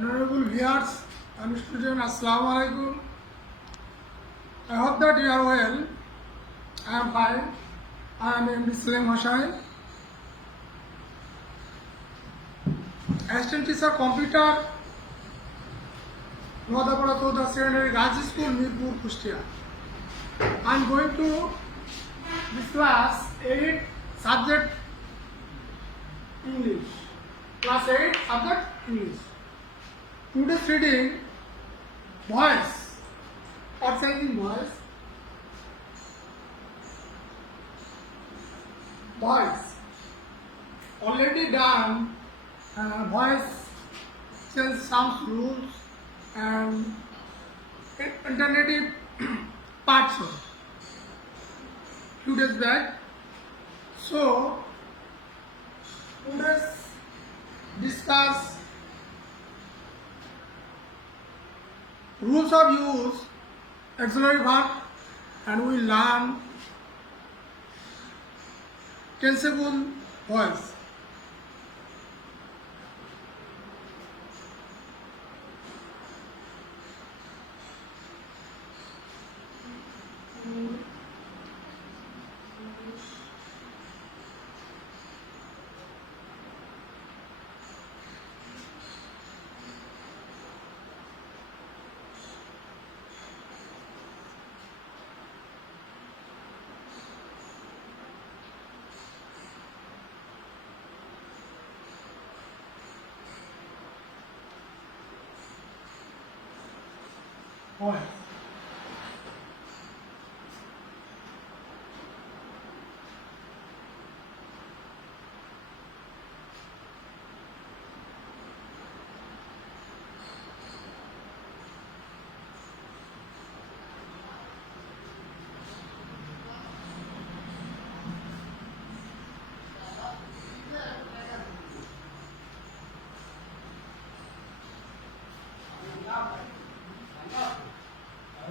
Honorable viewers and students, Assalamu alaikum. I hope that you are well. I am fine. I am M. Salim Hossain, Assistant Teacher Computer, Nodapara Toda Secondary Gazi School, Mirpur, Kustia. I am going to this class 8 subject English. Class 8 subject English. Today's reading voice or singing voice. Voice already done. Voice change some rules and alternative parts of few days back. So today's discuss rules of use auxiliary verb and we learn tenseable voice. Voice.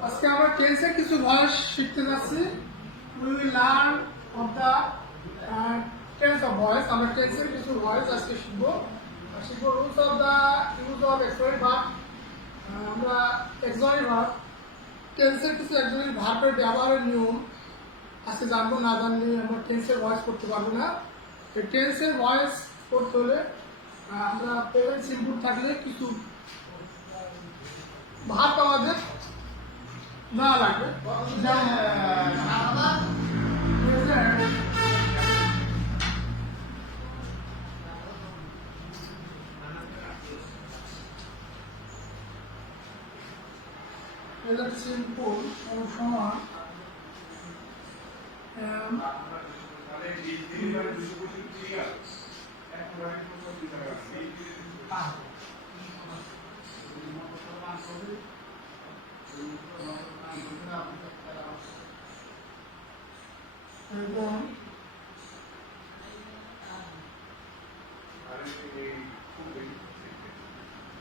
আজকে আমরা টেন্সের কিছু voice শিখতে যাচ্ছি। We will learn of the tense of voice. আমরা টেন্সের কিছু voice আজকে শিখবো rules of the use of auxiliary verb. আমরা অক্সিলারি ভার্ব টেন্সের কিছু অক্সিলারি ভার্বের ব্যবহারের নিয়ম আজকে জানবো। না জানলে আমরা টেন্সের ভয়েস করতে পারবো না। এই টেন্সের ভয়েস করতে হলে আমরা প্রেজেন্ট সিম্পল থাকলে কিছু ভার্ব আমাদের না লাগবে। যেমন সিম্পল সমান এবং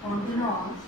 কন্টিনিউয়াস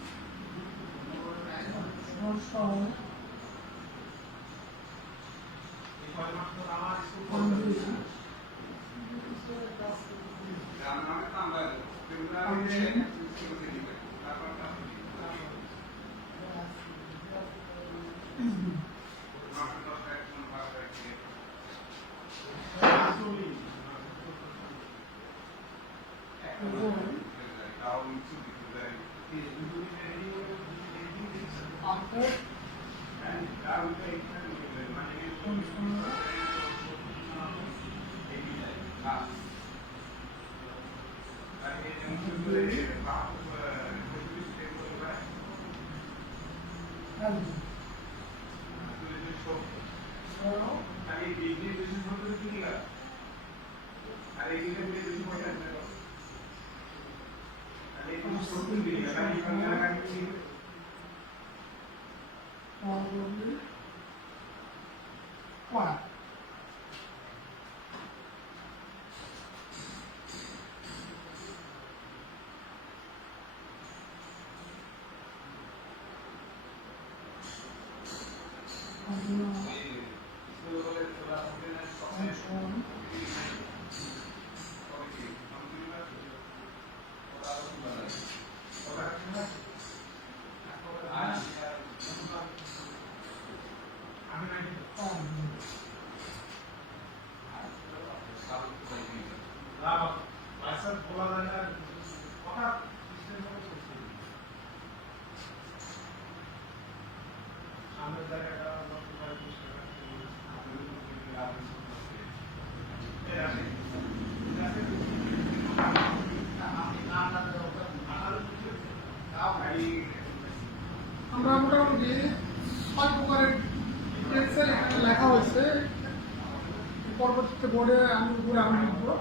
পরবর্তীতে বোর্ডে আমি লিখবো।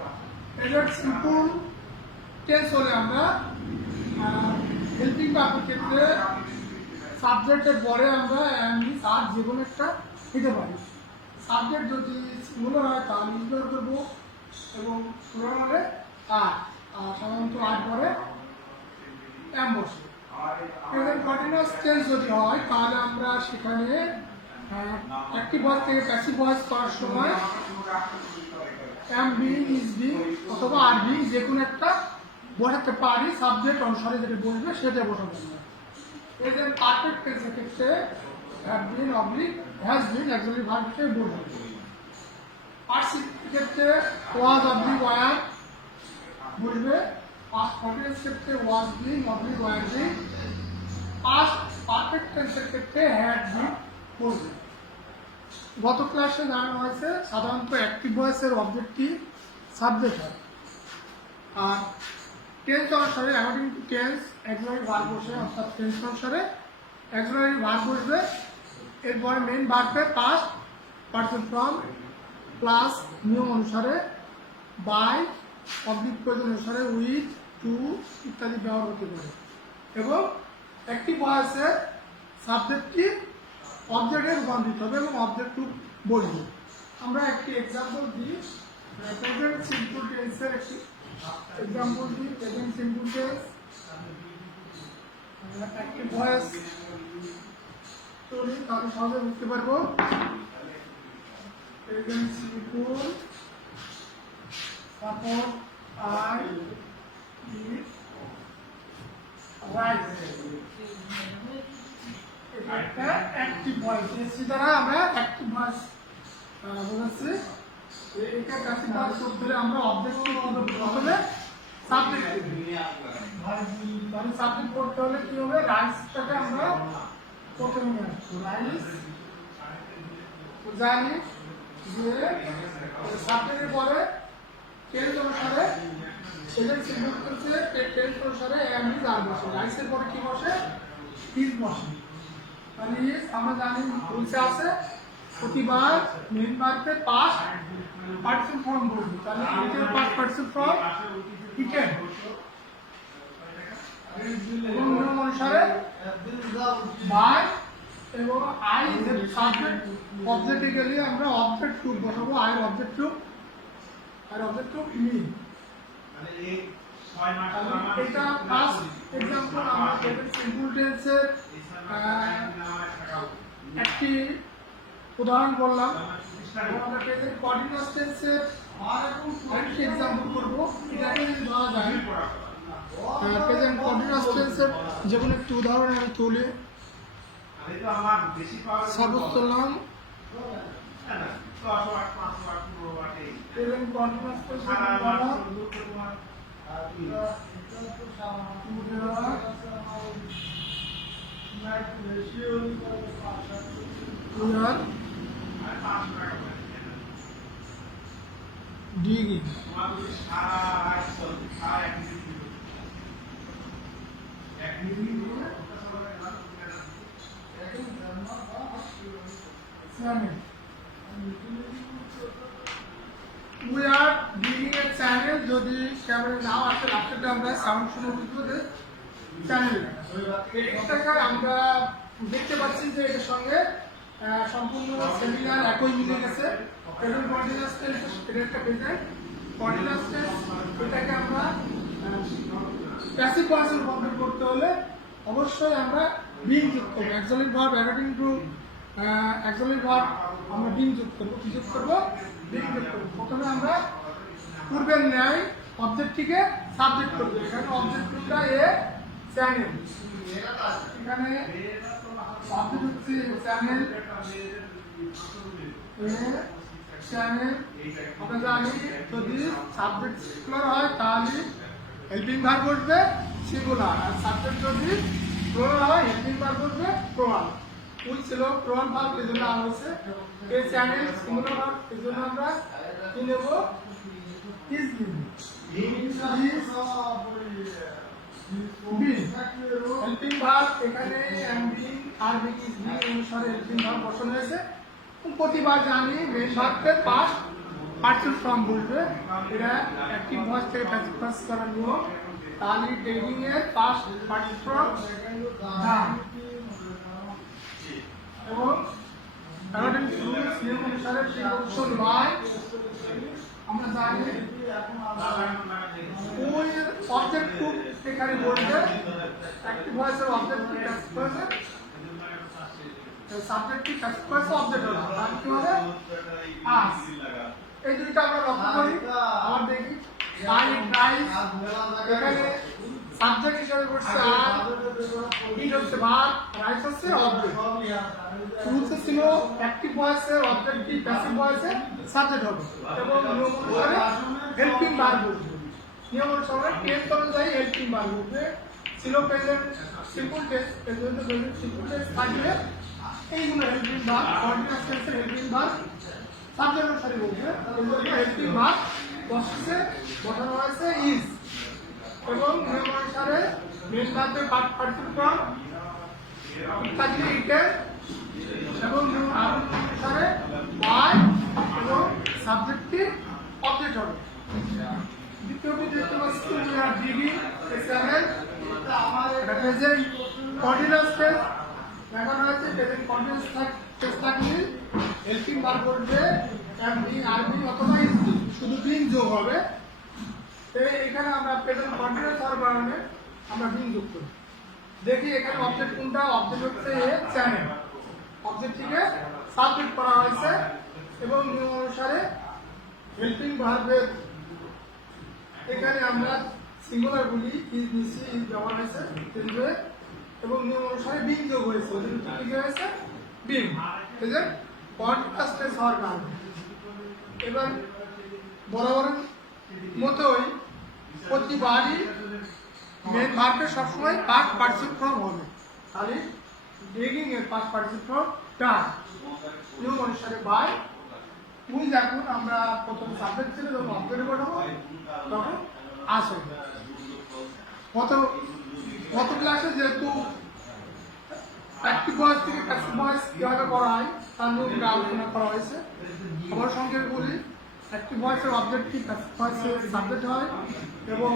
প্রেজেন্ট সিম্পল টেন্স হলে আমরা হেল্পিং ভার্বের ক্ষেত্রে সাবজেক্টের পরে আমরা আর যে কোনো একটা দিতে পারি। সাবজেক্ট যদি সিঙ্গুলার হয় তাহলে ইজ ব্যবহার করবো এবং প্লুরাল হলে আর সাধারণত আর পরে এম বসে। প্রেজেন্ট কন্টিনিউয়াস টেন্স যদি হয় তাহলে আমরা সেখানে অ্যাক্টিভ ভয়েস থেকে প্যাসিভ ভয়েস করার সময় এম বিং, ইজ বিং অথবা আর বিং যে কোনো একটা বসাতে পারি, সাবজেক্ট অনুসারে যেটা বসবে সেটা বসাতে হবে। প্রেজেন্ট পারফেক্ট টেন্সের ক্ষেত্রে have been oblique has been actually verb হিসেবে বসবে। পার্সিভ ক্ষেত্রে ওয়াজ অবলিক ওয়ার বসবে। পাস্ট কন্টিনিউয়াস ক্ষেত্রে was being oblique were being. Past perfect টেন্সের ক্ষেত্রে হ্যাড বিন বসবে। গত ক্লাসে জানানো হয়েছে সাধারণত অ্যাক্টিভ ভয়েসের অবজেক্টটি সাবজেক্ট হয়, আর টেন্স অনুসারে according to tense axillary verb বসে, অর্থাৎ টেন্স অনুসারে অ্যাক্সিলারি ভার্ব বসবে। এরপরে মেইন ভার্বের পাস্ট পার্সন ফ্রম প্লাস নিয়ম অনুসারে বাই অবলিক প্রয়োজন অনুসারে উইথ টু ইত্যাদি ব্যবহার হতে পারে এবং অ্যাক্টিভ ভয়েসের সাবজেক্টটি অবজেক্টে রূপান্তরিত হবে এবং অবজেক্ট টু বসবে। আমরা একটি এক্সাম্পল দিই। প্রেজেন্ট সিম্পল টেন্সের একটি এক্সাম্পল দিই। Present simple tense active voice চলি তাহলে সহজে বুঝতে পারবো। Present simple suppose I eat right, একটা অ্যাক্টিভ ভয়েস এসি দ্বারা আমরা অ্যাক্টিভ ভয়েস বোঝাচ্ছি। এটা প্যাসিভ ভয়েস ধরে আমরা অবজেক্ট প্রথমে সাবজেক্ট তাহলে সাবজেক্ট করতে হলে কি হবে, রাইসটাকে আমরা প্রথমে নিয়ে আসবো। রাইস জানি যে সাবজেক্টের পরে টেন্স অনুসারে প্রেজেন্ট সিম্পল টেন্সে টেন্স অনুসারে এম ইজ আর বসে। রাইসের পরে কি বসে, ইজ বসে। তাহলে আমরা জানি রুলসে আছে প্রতিবার মেইন ভার্বের পাস্ট পার্টিসিপল ফর্ম বসবে। তাহলে ইটের পাস্ট পার্টিসিপল ফর্ম ইটেন এবং নিয়ম অনুসারে বাই এবং আই সাবজেক্ট অবজেক্টে গেলে আমরা অবজেক্ট টু বসাবো। আই অবজেক্ট টু আর অবজেক্ট টু মি। এটা ফার্স্ট এক্সাম্পল আমরা প্রেজেন্ট সিম্পল টেন্সের একটি উদাহরণ বললাম। আমরা প্রেজেন্ট কন্টিনিউয়াস টেন্সের আরেকটি এক্সাম্পল করব। এটাকে যদি বলা যায় প্রেজেন্ট কন্টিনিউয়াস টেন্সের যে কোনো একটি উদাহরণ আমি তুলি। সাপোজ করলাম প্রেজেন্ট কন্টিনিউয়াস টেন্সের we are digging. We are digging a channel. যদি ক্যামেরা নাও আসে লাস্টে আমরা সাউন্ড শুনে বুঝবো যে চ্যানেল। এটাকে আমরা দেখতে পাচ্ছি যে এর সঙ্গে সম্পূর্ণ সেমিনার একই মিলে গেছে। প্রেজেন্ট কন্টিনিউয়াস টেন্স এটা একটা প্রেজেন্ট কন্টিনিউয়াস টেন্স, এটাকে আমরা প্যাসিভ ভয়েসে রূপান্তর করতে হলে অবশ্যই আমরা বিং যুক্ত করব। Actually verb according to actually verb আমরা বিং যুক্ত করব। কি যুক্ত করব, বিং যুক্ত করব। প্রথমে আমরা পূর্বের ন্যায় অবজেক্টটিকে সাবজেক্ট করব। এখানে অবজেক্টটা এ চ্যানেল, এখানে অবজেক্ট হচ্ছে চ্যানেল চ্যানেল। আমরা জানি যদি সাবজেক্ট সিঙ্গুলার হয় তাহলে হেল্পিং ভার্ব বসবে সিঙ্গুলার, আর সাবজেক্ট যদি প্লুরাল হয় হেল্পিং ভার্ব বসবে প্লুরাল। ওই ছিল প্লুরাল ভার্ব, এই জন্য আমরা হচ্ছে এই চ্যানেল সিঙ্গুলার ভার্ব, এই জন্য আমরা কি নেব, ইজ নেব। হেল্পিং ভার্ব এখানে am being are being is being অনুসারে হেল্পিং ভার্ব বসানো হয়েছে। প্রতিবার জানি মেইন ভার্বের পাস্ট পার্সেল ফর্ম বলবে, এটা অ্যাক্টিভ ভয়েস থেকে প্যাসিভ ভয়েস করার নিয়ম। তাহলে টেকিং এর পাস্ট পার্সেল ফর্ম ডান এবং অ্যাকর্ডিং টু রুলস নিয়ম অনুসারে প্রিপোজিশন ওয়াই আমরা জানি ওই অবজেক্ট টু এখানে বলবে অ্যাক্টিভ ভয়েসের অবজেক্ট কি প্যাসিভ ভয়েসের সাবজেক্ট কি প্যাসিভ ভয়েসের অবজেক্ট হবে, তাহলে কি হবে আস। এই দুইটা আমরা লক্ষ্য করি, আবার দেখি আই রাইস এখানে সাবজেক্ট হিসেবে বলছে আর ইট হচ্ছে ভার্ব, রাইস হচ্ছে অবজেক্ট। রুলসে ছিল অ্যাক্টিভ ভয়েসের অবজেক্ট কি প্যাসিভ ভয়েসের সাবজেক্ট হবে এবং নিয়ম অনুসারে হেল্পিং ভার্ব বলবে। নিয়ম অনুসারে টেন্স অনুযায়ী হেল্পিং ভার্ব বলবে। ছিল present simple tense, present present simple tense থাকলে এইগুলো হেল্পিং ভার্ব, কন্টিনিউয়াস টেন্সের হেল্পিং ভার্ব সাবজেক্ট অনুসারে বলবে। হেল্পিং ভার্ব বসছে বসানো হয়েছে ইজ এবং নিয়ম অনুসারে মেন ভার্বের পার্টিসিপল ফর্ম থাকলে ইটের এবং নিয়ম অনুসারে বাই এবং সাবজেক্টিভ অবজেক্ট হবে। দ্বিতীয়টি দেখতে পাচ্ছি we are digging a channel, এটা প্রেজেন্ট কন্টিনিউয়াস টেন্স দেখানো হয়েছে। প্রেজেন্ট কন্টিনিউয়াস টেন্স থাকলে হেল্পিং ভার্ব বলবে am being, are being অথবা is being, শুধু being যোগ হবে। এখানে আমরা প্রেজেন্ট কন্টিনিউয়াস হওয়ার কারণে আমরা being যোগ করি। দেখি এখানে অবজেক্ট কোনটা, অবজেক্ট হচ্ছে এ চ্যানেল, অবজেক্টটিকে সাবজেক্ট করা হয়েছে এবং নিয়ম অনুসারে হেল্পিং ভার্বের এখানে আমরা সিঙ্গুলার বলি ইজ নিচে ইজ ব্যবহার হয়েছে তেলবে এবং নিয়ম অনুসারে বিং যোগ হয়েছে, ওদের কি হয়েছে বিং, ঠিক আছে কন্টিনিউয়াস টেন্স হওয়ার কারণে। এবার বরাবরের মতোই প্রতিবারই মেন ভার্বের সবসময় পাস্ট পার্টিসিপল ফর্ম হবে, তাহলে ডিগিং এর পাস্ট পার্টিসিপল ফর্ম ডান নিয়ম অনুসারে বাই। উই যখন আমরা প্রথম সাবজেক্ট ছিল যখন অবজেক্ট বসাবো তখন আসে। গত ক্লাসে যেহেতু অ্যাক্টিভ ভয়েস থেকে প্যাসিভ ভয়েস কিভাবে করা হয় তার নিয়মটা আলোচনা করা হয়েছে। আবার সংক্ষেপে বলি, অ্যাক্টিভ ভয়েসের অবজেক্ট কি প্যাসিভ ভয়েসের সাবজেক্ট হয় এবং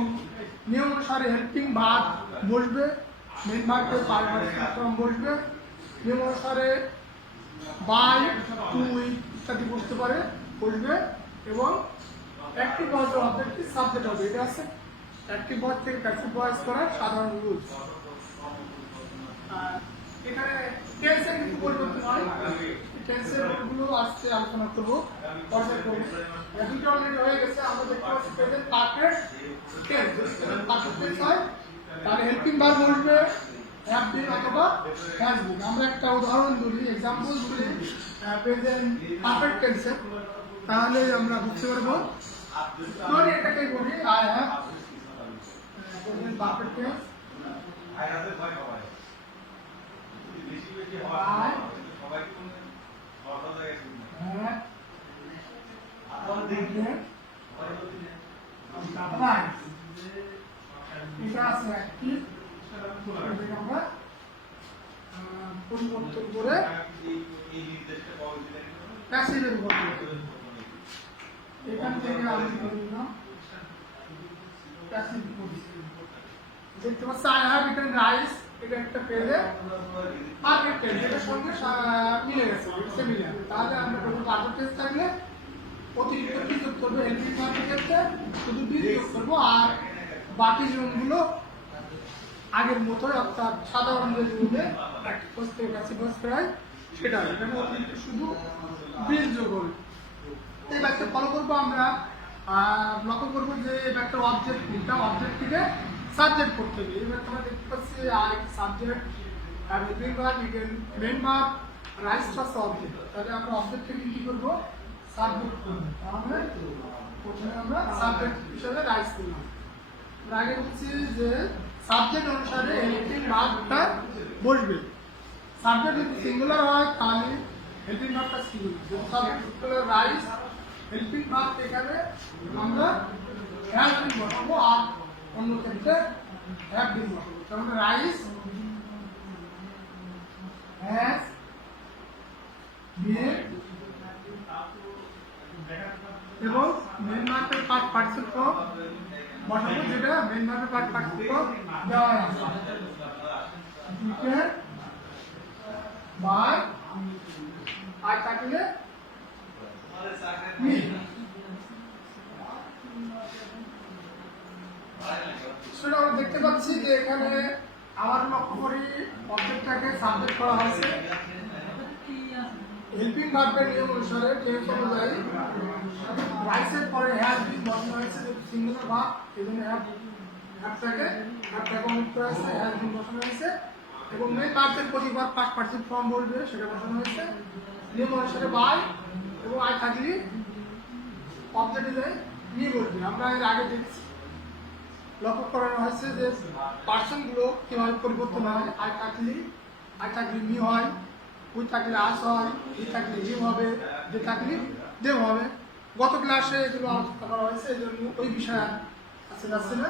নিয়ম অনুসারে হেল্পিং ভার্ব বসবে, মেন ভার্বের পার্টিসিপল ফর্ম বসবে, নিয়ম অনুসারে বাই টুই ইত্যাদি বসতে পারে বসবে এবং অ্যাক্টিভ ভয়েসের অবজেক্ট কি সাবজেক্ট হবে। এটা আছে অ্যাক্টিভ ভয়েস থেকে প্যাসিভ ভয়েস করার সাধারণ রুলস। এখানে টেন্সের কিছু পরিবর্তন হয়, টেন্সের রুলগুলো আজকে আলোচনা করবো পর্যায়ক্রমে। দুটো অলরেডি হয়ে গেছে, আমরা দেখতে পাচ্ছি present perfect tense. Present perfect tense হয় তাহলে হেল্পিং ভার্ব বসবে হ্যাভ বিন অথবা হ্যাজ বিন। আমরা একটা উদাহরণ ধরি, এক্সাম্পল ধরি প্রেজেন্ট পারফেক্ট টেন্সের, তাহলে আমরা বুঝতে পারবো। ধরি এটাকে বলি I have present perfect tense, I have এর ভয় পাওয়া বেশি বেশি হয় সবাই কি নরমাল জায়গায় শুনবে হ্যাঁ আপনারা দেখবেন এটা আছে অ্যাক্টিভ, আমরা পরিবর্তন করে প্যাসিভের উপর এখান থেকে আমি করলাম প্যাসিভ করছি। দেখতে পাচ্ছি আই হ্যাভ ইটেন রাইস, এটা একটা পেলে পারফেক্ট টেন্স, এটার সঙ্গে মিলে গেছে, সে মিলে। তাহলে আমরা প্রথম পারফেক্ট টেন্স থাকলে অতিরিক্ত কি যোগ করবো, হেল্পিং ভার্বের ক্ষেত্রে শুধু বি যোগ করবো আর বাকি নিয়মগুলো আগের মতোই, অর্থাৎ সাধারণ যে নিয়মে অ্যাক্টিভ ভয়েস থেকে প্যাসিভ ভয়েস করায় সেটা এখানে অতিরিক্ত শুধু বিল যোগ হবে। এই ব্যাখ্যা ফলো করবো আমরা, লক্ষ্য করবো যে এই ব্যাখ্যার অবজেক্ট কোনটা, অবজেক্ট থেকে সাবজেক্ট করতে হবে। এই ব্যাখ্যা আমরা দেখতে পাচ্ছি আর subject helping verb main verb rice plus object, তাহলে আমরা অবজেক্ট থেকে কি করবো সাবজেক্ট করবো। তাহলে প্রথমে আমরা সাবজেক্ট হিসেবে রাইস করলাম। আগে বলছি যে সাবজেক্ট অনুসারে হেল্পিং ভার্বটা বসবে। সাবজেক্ট যদি সিঙ্গুলার হয় তাহলে হেল্পিং ভার্বটা সিঙ্গুলার, যদি সাবজেক্ট রাইস হেল্পিং ভার্ব এখানে আমরা হ্যাভ বিন বসাবো আর অন্য ক্ষেত্রে হ্যাভ বিন বসাবো। তাহলে রাইস হ্যাজ বিন এবং মেন ভার্বের পার্ট পার্টিসিপল ফর্ম বসাবো, যেটা মেন ভার্বের পার্ট পার্টিসিপল ফর্ম দেওয়া আছে। ডিপেন্ড বাই আই থাকলে মি। সেটা আমরা দেখতে পাচ্ছি যে এখানে আবার লক্ষ্য করি অবজেক্টটাকে সাবজেক্ট করা হয়েছে হেল্পিং ভার্বের নিয়ম অনুসারে টেন্স অনুযায়ী রাইসের পরে হ্যাজ বিন বসানো হয়েছে, সিঙ্গুলার ভার্ব এজন্য হ্যাভটাকে কমিট করা হয়েছে, হ্যাজ বিন বসানো হয়েছে এবং মেন ভার্বের প্রতিবার পাস্ট পার্টিসিপল ফর্ম বলবে সেটা বসানো হয়েছে নিয়ম অনুসারে বাই এবং আই থাকলে অবজেক্ট অনুযায়ী মি বলবে। আমরা এর আগে দেখছি লক্ষ্য করানো হয়েছে যে পার্সনগুলো কিভাবে পরিবর্তন হয়। আই থাকলে মি হয়, উই থাকলে আস হয়, হি থাকলে হিম হবে, দে থাকলে দেম হবে। গত ক্লাসে এগুলো আলোচনা করা হয়েছে, এই জন্য ওই বিষয়ে আজকে যাচ্ছে না।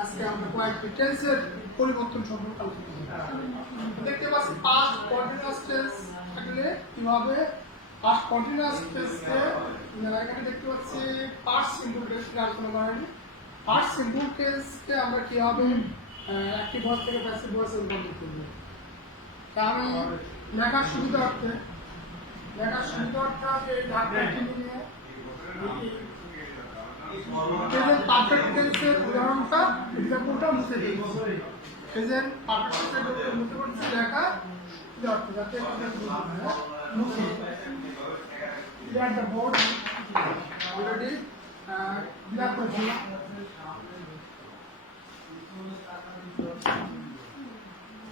আজকে আমরা কয়েকটি টেন্সের পরিবর্তন সম্পর্কে আলোচনা করব। দেখতে পাচ্ছি পাস্ট কন্টিনিউয়াস টেন্স থাকলে কিভাবে পাস্ট কন্টিনিউয়াস টেন্সকে এখানে দেখতে পাচ্ছি পাস্ট সিম্পল টেন্স আলোচনা করা হয়নি। পাস্ট সিম্পল টেন্সকে আমরা কিভাবে অ্যাক্টিভ ভয়েস থেকে প্যাসিভ ভয়েসে রূপান্তর করব। তা আমি লেখার সুবিধার্থে এই ধাপটি নিয়ে পারফেক্ট টেন্সের উদাহরণটা এক্সাম্পলটা মুছে দিয়েছি। প্রেজেন্ট পারফেক্ট টেন্সের মুছে পড়ছি লেখা সুবিধার্থে যাতে মুছে clear the board already clear করেছি।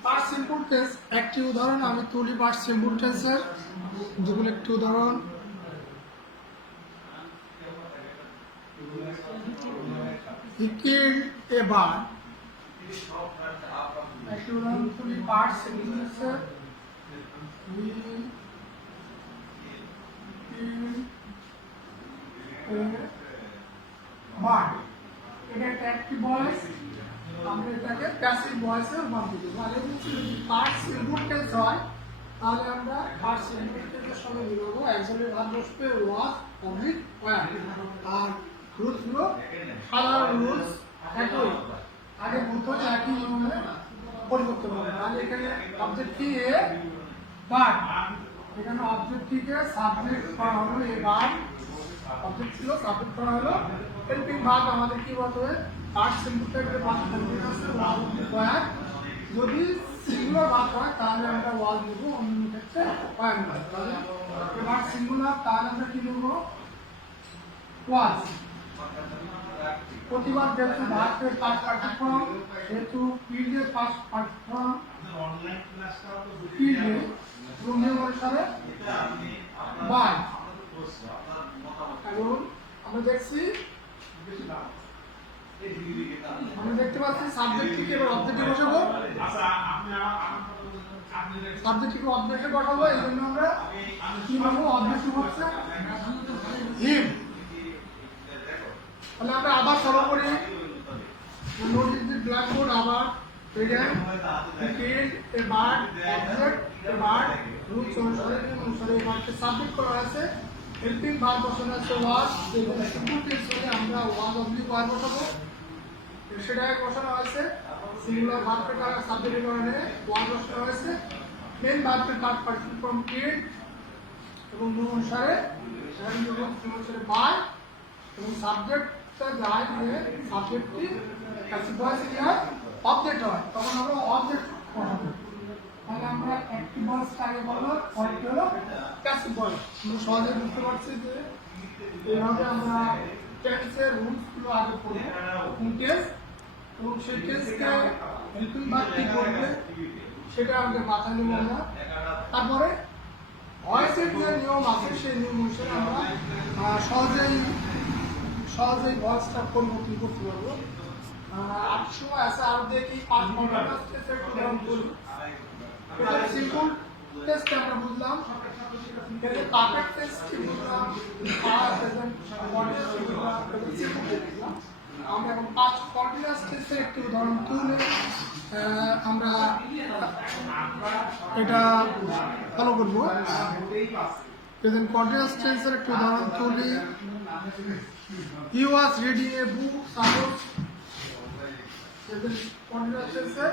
পাস্ট সিম্পল টেন্স একটি উদাহরণ আমি তুলি পাস্ট সিম্পল টেন্সের, যেগুলো একটি উদাহরণ he killed a bird, একটি উদাহরণ তুলি পাস্ট সিম্পল টেন্সের he killed a bird। এটা একটা অ্যাক্টিভ ভয়েস, আমরা এটাকে প্যাসিভ ভয়েসে রূপান্তর করব। আর যদি পাস্ট সিম্পল টেন্স হয় তাহলে আমরা পাস্ট সিম্পল টেন্সের সঙ্গে মিলাবো একজনের ভার্ব বসবে ওয়াজ অবলিক ওয়্যার। আর রুলসগুলো সাধারণ রুলস একই, আগে বলতে হয় একই নিয়মে পরিবর্তন হবে। তাহলে এখানে অবজেক্ট কি এ বার্ড, এখানে অবজেক্ট টিকে সাবজেক্ট করা হলো এ বার্ড, অবজেক্ট ছিল সাবজেক্ট করা হলো। হেল্পিং ভার্ব আমাদের কি বলতে হবে পাস্ট সিম্পল টেন্সের past continuous was oblique were. যদি সিঙ্গুলার ভার্ব হয় তাহলে আমরা ওয়াজ নেব, অন্য ক্ষেত্রে ওয়্যার নেব। তাহলে এবার সিঙ্গুলার তাহলে আমরা কি নেব ওয়াজ। প্রতিবার যেহেতু ভার্বের পাস্ট পার্টিসিপল ফর্ম সেহেতু ফিল্ডের পাস্ট পার্টিসিপল ফর্ম ফিল্ডে এবং নিয়ম অনুসারে বাই। এবং আমরা দেখতে পাচ্ছি সাবজেক্টটিকে এবার অবজেক্টে বসাবো, সাবজেক্টটিকে অবজেক্টে বসাবো। এই জন্য আমরা কি বলবো অবজেক্ট হচ্ছে হিম। তাহলে আমরা আবার ফলো করি নোটিস দি ব্ল্যাকবোর্ড। আবার present killed a bird object a bird rules অনুসারে বার্ডকে সাবজেক্ট করা আছে, হেল্পিং ভার্ব বসানো আছে ওয়াজ। যেখানে সিম্পল টেন্স হলে আমরা ওয়াজ অবলিক ওয়্যার বসাবো, সেটাই বসানো হয়েছে। সিঙ্গুলার ভার্বের সাবজেক্টের কারণে ওয়াজ বসানো হয়েছে। মেন ভার্বের পাস্ট পার্টিসিপল ফর্ম কিল্ড এবং নিয়ম অনুসারে বাই এবং সাবজেক্টটা যায় যে সাবজেক্টটি প্যাসিভ ভয়েস ক্লিয়ার অবজেক্ট হয় তখন আমরা অবজেক্ট বসাবো। তাহলে আমরা অ্যাক্টিভ ভয়েসটা আগে বলবো, পরেরটি হলো প্যাসিভ ভয়েস। আমরা সহজে বুঝতে পারছি যে এইভাবে আমরা টেন্সের রুলসগুলো আগে পড়বো টেন্স এবং সেই টেন্সকে হেল্পিং ভার্ব কি করবে সেটা আমাদের মাথায় নেব আমরা। তারপরে ভয়েসের যে নিয়ম আছে সেই নিয়ম অনুসারে আমরা সহজেই ভয়েসটা পরিবর্তন করতে পারবো। আর সময় আছে আরো দেখি পাস্ট কন্টিনিউয়াস টেন্সের উদাহরণ করি। এটা সিম্পল টেন্স আমরা বুঝলাম, এটা পারফেক্ট টেন্স কি বুঝলাম, পাস্ট প্রেজেন্ট কন্টিনিউয়াস বুঝলাম, এটা সিম্পল টেন্স বুঝলাম। আমরা এখন পাস্ট কন্টিনিউয়াস টেন্সের একটি উদাহরণ তুলে আমরা এটা ফলো করব। প্রেজেন্ট কন্টিনিউয়াস টেন্সের একটু উদাহরণ তুলি। He was reading a book. Suppose present continuous টেন্সের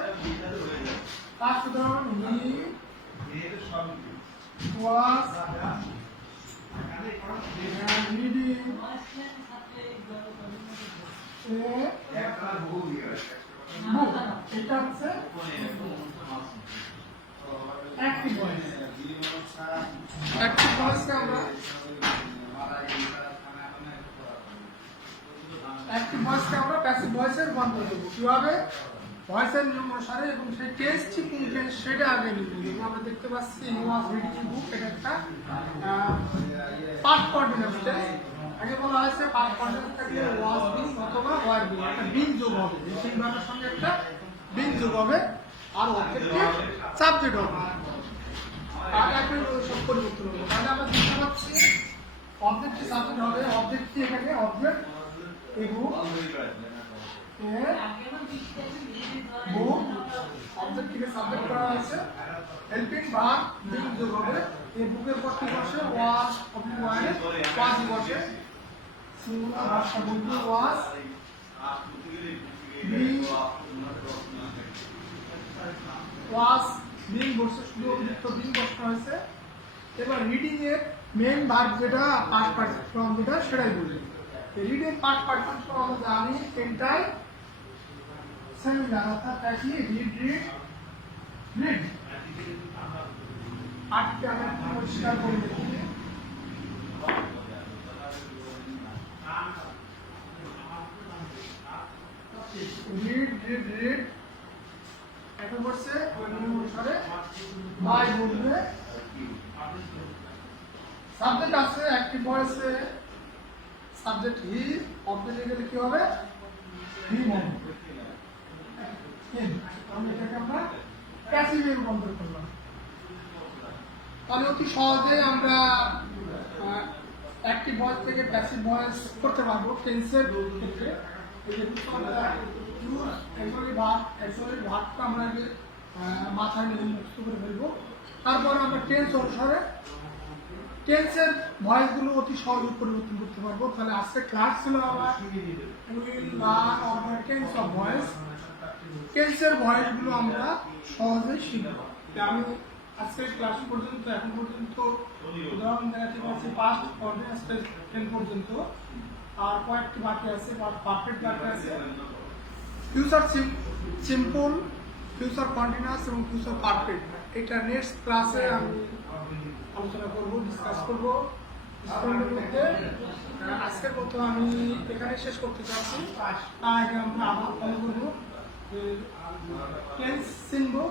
ফার্স্ট উদাহরণ, হি ওয়াজ রিডিং এ বুক। এটা হচ্ছে অ্যাক্টিভ ভয়েস। অ্যাক্টিভ ভয়েসকে আমরা প্যাসিভ ভয়েসে রূপান্তর করবো। কিভাবে? ভয়েসের নিয়ম অনুসারে এবং সেই টেন্সটি কোন টেন্স সেটা আগে নিব। যেমন আমরা দেখতে পাচ্ছি হি ওয়াজ রিডিং এ বুক, এটা একটা পাস্ট কন্টিনিউয়াস টেন্স। আগে বলা হয়েছে পাস্ট কন্টিনিউয়াস থাকলে ওয়াজ বিং অথবা ওয়ার বিং, একটা বিং যোগ হবে, সেই ভাবের সঙ্গে একটা বিং যোগ হবে, আর অবজেক্টে সাবজেক্ট হবে, আর একই সব পরিবর্তন হবে। তাহলে আমরা দেখতে পাচ্ছি অবজেক্টটি সাবজেক্ট হবে। অবজেক্টটি এখানে অবজেক্ট এবং বুক অবজেক্ট থেকে সাবজেক্ট করা হয়েছে। হেল্পিং ভার্ব বিং যোগ হবে। এই বুকের পর কি বসে? ওয়াজ অবলিক ওয়ারে ওয়াজ বসে। সিঙ্গুলার ভার্বটা বলবো ওয়াজ বিং ওয়াজ বিং বসে, শুধু অতিরিক্ত বিং বসানো হয়েছে। এবার রিডিং এর মেইন ভার্ব যেটা পাস্ট পার্টিসিপল ফর্ম যেটা সেটাই বলবো। রিডিং পাস্ট পার্টিসিপল ফর্ম আমরা জানি তিনটাই সিমিলার, অর্থাৎ একই রিড রিড রিড। আটকে আমরা পরিষ্কার করে দেখি। রিড রিড রিড এখন বলছে ওই নিয়ম অনুসারে বাই বলবে। সাবজেক্ট আছে অ্যাক্টিভ ভয়েসে, সাবজেক্ট হি, অবজেক্ট গেলে কি হবে? হি হবে। আমি এটাকে আমরা প্যাসিভে রূপান্তর করলাম। তাহলে অতি সহজেই আমরা অ্যাক্টিভ ভয়েস থেকে প্যাসিভ ভয়েস করতে পারবো টেন্সের ক্ষেত্রে। ভার্বটা আমরা আগে মাথায় নিয়ে মুক্ত করে ফেলবো। তারপর আমরা টেন্স অনুসারে টেন্সের ভয়েসগুলো অতি সহজে পরিবর্তন করতে পারবো। তাহলে আজকে ক্লাস ছিল আমরা টেন্স অফ ভয়েস। টেন্সের ভয়েসগুলো আমরা সহজেই শিখবো। আমি আজকের ক্লাস পর্যন্ত এখন পর্যন্ত উদাহরণ দেখাতে পারছি পাস্ট কন্টিনিউয়াস টেন্স পর্যন্ত, আর কয়েকটি বাকি আছে, পারফেক্ট বাকি আছে। ফিউচার সিম্পল, ফিউচার কন্টিনিউয়াস এবং ফিউচার পারফেক্ট, এটা নেক্সট ক্লাসে আমি আলোচনা করব, ডিসকাস করব। আজকের মতো আমি এখানে শেষ করতে চাচ্ছি। তার আগে আমরা আবার ফলো করবো, টেন্স চিনবো,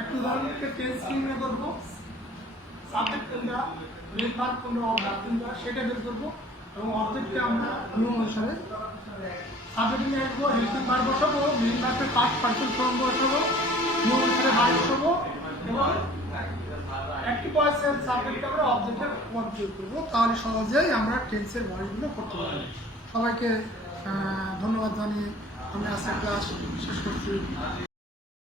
একটু উদাহরণকে টেন্স নির্ণয় করবো, সাবজেক্ট কোনটা, মেইন ভার্ব কোনটা, ভার্ব কোনটা সেটা বের করবো, এবং অবজেক্টকে আমরা নিয়ম অনুসারে সাবজেক্ট নিয়ে আসবো, হেল্পিং ভার্ব বসাবো, মেইন ভার্বের পাস্ট পার্টিসিপল ফর্ম বসাবো, নিয়ম অনুসারে ভার্ব বসাবো, এবং অ্যাক্টিভ ভয়েসের সাবজেক্টকে আমরা অবজেক্টে প্রয়োগ করবো। তাহলে সহজেই আমরা টেন্সের ভয়েসগুলো করতে পারবো। সবাইকে ধন্যবাদ জানিয়ে আমি আজকের ক্লাস শেষ করছি।